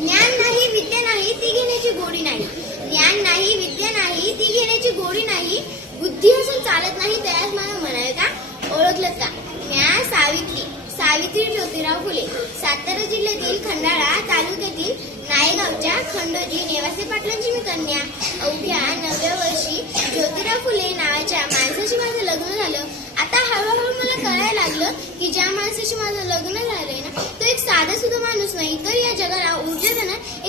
ज्ञान नाही विद्या नाही ती घेण्याची गोडी नाही. ज्ञान नाही विद्या नाही ती घेण्याची गोडी नाही. बुद्धी असून चालत नाही त्यास मला म्हणाल का? ओळखलं का? ज्ञान सावित्री. सावित्री ज्योतिराव फुले. सातारा जिल्ह्यातील खंडाळा तालुक्यातील नायगावच्या खंडोजी नेवासे पाटलांची मी कन्या. अवघ्या नवव्या वर्षी ज्योतिराव फुले नावाच्या माणसाशी माझं लग्न झालं. आता हळूहळू मला कळायला लागलं की ज्या माणसाशी माझं लग्न झालंय ना तो एक साधा सुद्धा माणूस नाही तर या जगाला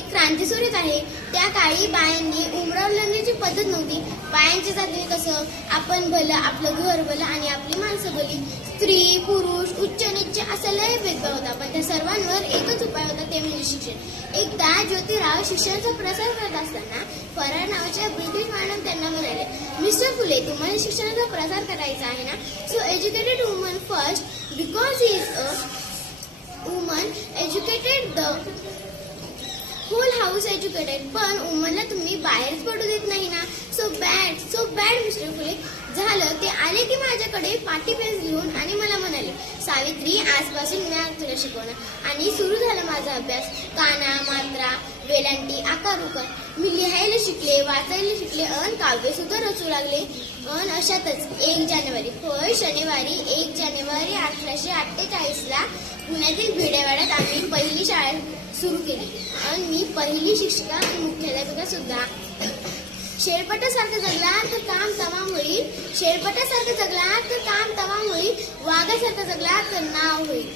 क्रांती सुरूच आहे. त्या काळी बायांनी उमराव लावण्याची पद्धत नव्हती. बायांच्या जाती कसं? आपण भलं आपलं घर भलं आणि आपली माणसं भली. स्त्री पुरुष उच्च नीच असा लय भेदभाव होता. पण त्या सर्वांवर एकच उपाय होता ते म्हणजे शिक्षण. एकदा ज्योतिराव शिक्षणाचा प्रसार करत असताना फरार नावाच्या ब्रिटिश मॅडम त्यांना म्हणाले मिस्टर फुले तुम्हाला शिक्षणाचा प्रसार करायचा आहे ना? So educated woman first because is a woman educated the house educated पण वुमनला तुम्ही बाहेरच पडू देत नाही ना? So bad so bad mister Phule झालं ते आले की माझ्याकडे पाठी पेन्स घेऊन आणि मला म्हणाले सावित्री आजपासून मी आज तुला शिकवणार. आणि सुरू झाला माझा अभ्यास. काना मात्रा वेलांटी आकार उकार मी लिहायला शिकले वाचायला शिकले अन काव्य सुद्धा रचू लागले. अन अशातच एक जानेवारी होय शनिवारी एक जानेवारी अठराशे अठ्ठेचाळीसला पुण्यातील भिडेवाड्यात आम्ही पहिली शाळा सुरू केली. आणि मी पहिली शिक्षिका मुख्याध्यापिका सुद्धा. शेरपटासारखं जगला तर काम तमाम होईल शेरपटासारखं जगला तर काम तमाम होईल वाघासारखं जगला तर नाव होईल.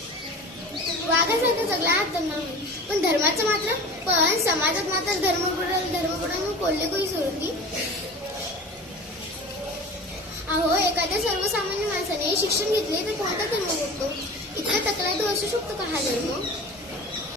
वाघासारखं जगला तर नाव पण धर्माचं मात्र पण समाजात मात्र धर्म बुडाल धर्म कोल्हे कोणी सोडली अहो एखाद्या सर्वसामान्य माणसाने शिक्षण घेतले तर कोणता धर्म बघतो इतक्या तक्रारी असू शकतो का हा धर्म?